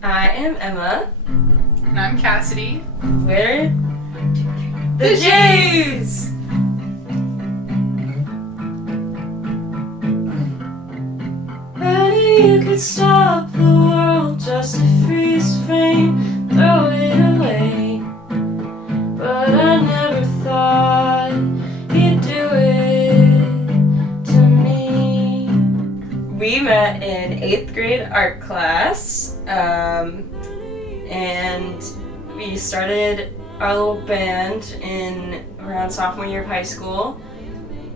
I am Emma. And I'm Kassidy. We're the Jades! Honey, you could stop the world just to freeze frame, throw it away. But I never thought you'd do it to me. We met in 8th grade art class, and we started our little band in around sophomore year of high school,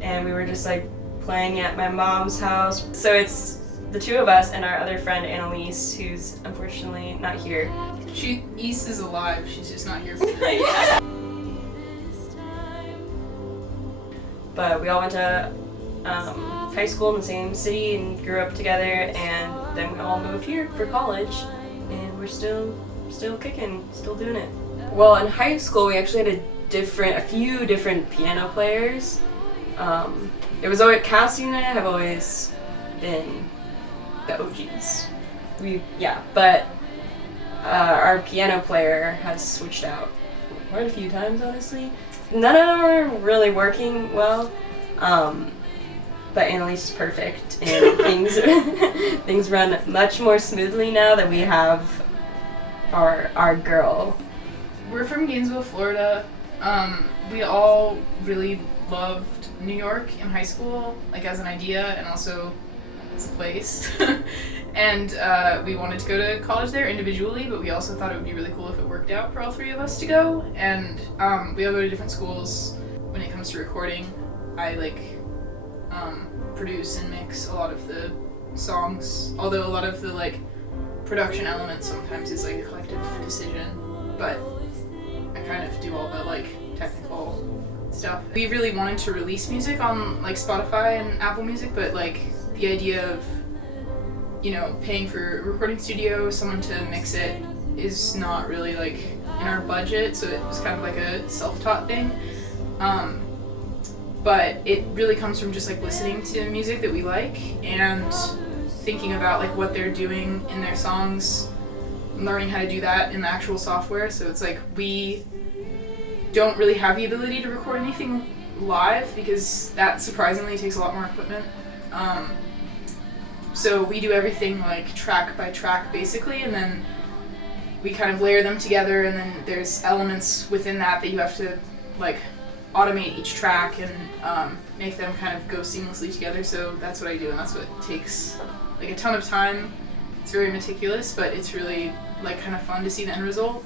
and we were just like playing at my mom's house. So it's the two of us and our other friend Annalise, who's unfortunately not here. East is alive, she's just not here. Yeah. But we all went to high school in the same city and grew up together, and then we all moved here for college, and we're still kicking, still doing it. Well, in high school we actually had a few different piano players. It was always Kassidy and I have always been the OGs. But our piano player has switched out quite a few times, honestly. None of them are really working well, but Annalise is perfect, and things run much more smoothly now that we have our girl. We're from Gainesville, Florida. We all really loved New York in high school, like as an idea and also as a place. And we wanted to go to college there individually, but we also thought it would be really cool if it worked out for all three of us to go. And we all go to different schools. When it comes to recording, I produce and mix a lot of the songs, although a lot of the production elements sometimes is a collective decision, but I kind of do all the technical stuff. We really wanted to release music on Spotify and Apple Music, but the idea of paying for a recording studio, someone to mix it, is not really in our budget, so it was kind of a self-taught thing. But it really comes from just listening to music that we like and thinking about what they're doing in their songs, learning how to do that in the actual software. So it's we don't really have the ability to record anything live because that surprisingly takes a lot more equipment. So we do everything track by track basically, and then we kind of layer them together, and then there's elements within that you have to automate each track and make them kind of go seamlessly together. So that's what I do, and that's what takes a ton of time. It's very meticulous, but it's really kind of fun to see the end result.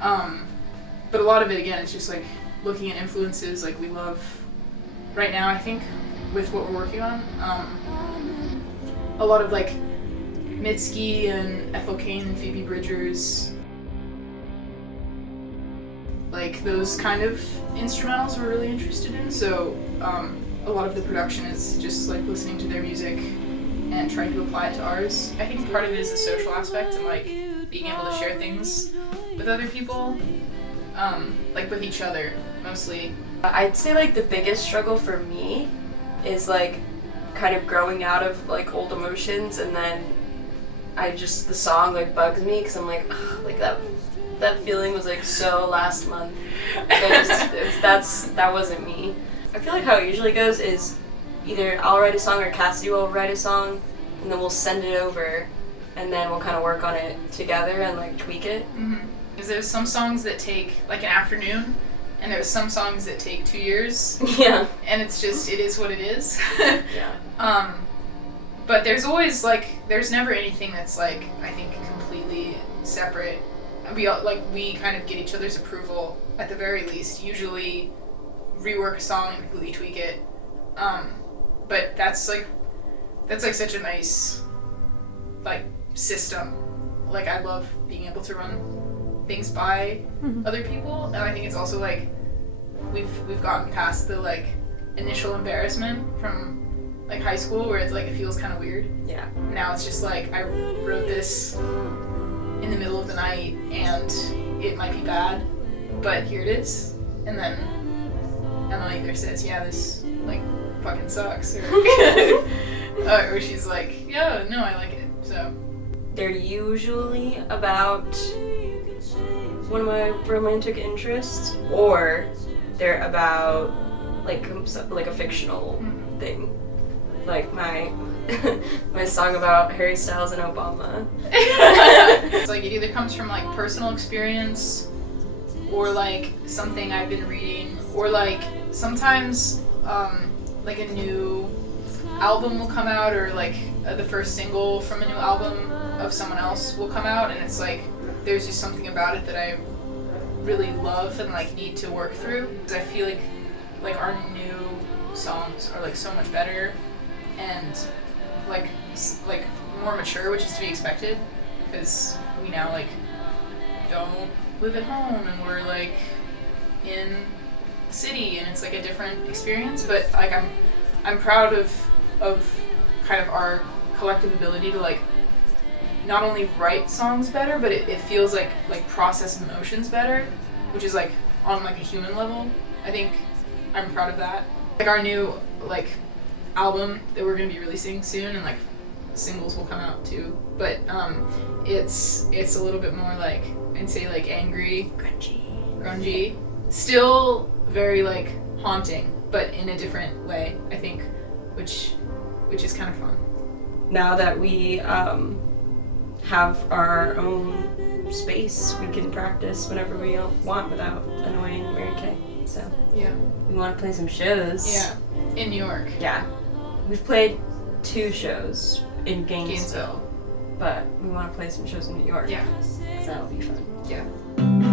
But a lot of it again is just looking at influences. We love right now, I think, with what we're working on, a lot of Mitski and Ethel Cain and Phoebe Bridgers. Those kind of instrumentals we're really interested in, so a lot of the production is just listening to their music and trying to apply it to ours. I think part of it is the social aspect and being able to share things with other people, with each other mostly. I'd say the biggest struggle for me is kind of growing out of old emotions, and then the song bugs me because I'm that feeling was so last month. That wasn't me. I feel how it usually goes is either I'll write a song or Kassidy will write a song, and then we'll send it over, and then we'll kind of work on it together and tweak it. Mm-hmm. Because there's some songs that take an afternoon, and there's some songs that take 2 years. Yeah. And it's just, it is what it is. Yeah. But there's always there's never anything that's I think completely separate. We kind of get each other's approval at the very least. Usually rework a song and completely tweak it. But that's such a nice system. I love being able to run things by other people, and I think it's also we've gotten past the initial embarrassment from high school where it's it feels kind of weird. Yeah. Now it's just I wrote this in the middle of the night and it might be bad, but here it is. And then Emma either says, yeah, this fucking sucks, or or she's yeah, no, I like it. So they're usually about one of my romantic interests, or they're about like a fictional thing, like my my song about Harry Styles and Obama. It's like it either comes from like personal experience, or like something I've been reading, or like sometimes like a new album will come out, or like the first single from a new album of someone else will come out, and it's like there's just something about it that I really love and like need to work through, because I feel like our new songs are like so much better and like more mature, which is to be expected, because we now like don't live at home and we're like in the city, and it's like a different experience. But like I'm proud of kind of our collective ability to like not only write songs better, but it feels like process emotions better, which is like on like a human level. I think I'm proud of that. Like our new like album that we're gonna be releasing soon, and like singles will come out too. But it's a little bit more like, I'd say like angry, grungy, still very like haunting, but in a different way, I think, which is kind of fun. Now that we have our own space, we can practice whenever we want without annoying Mary Kay. So yeah, we want to play some shows. Yeah, in New York. Yeah, we've played 2 shows in Gainesville, but we want to play some shows in New York. Yeah, so that'll be fun. Yeah.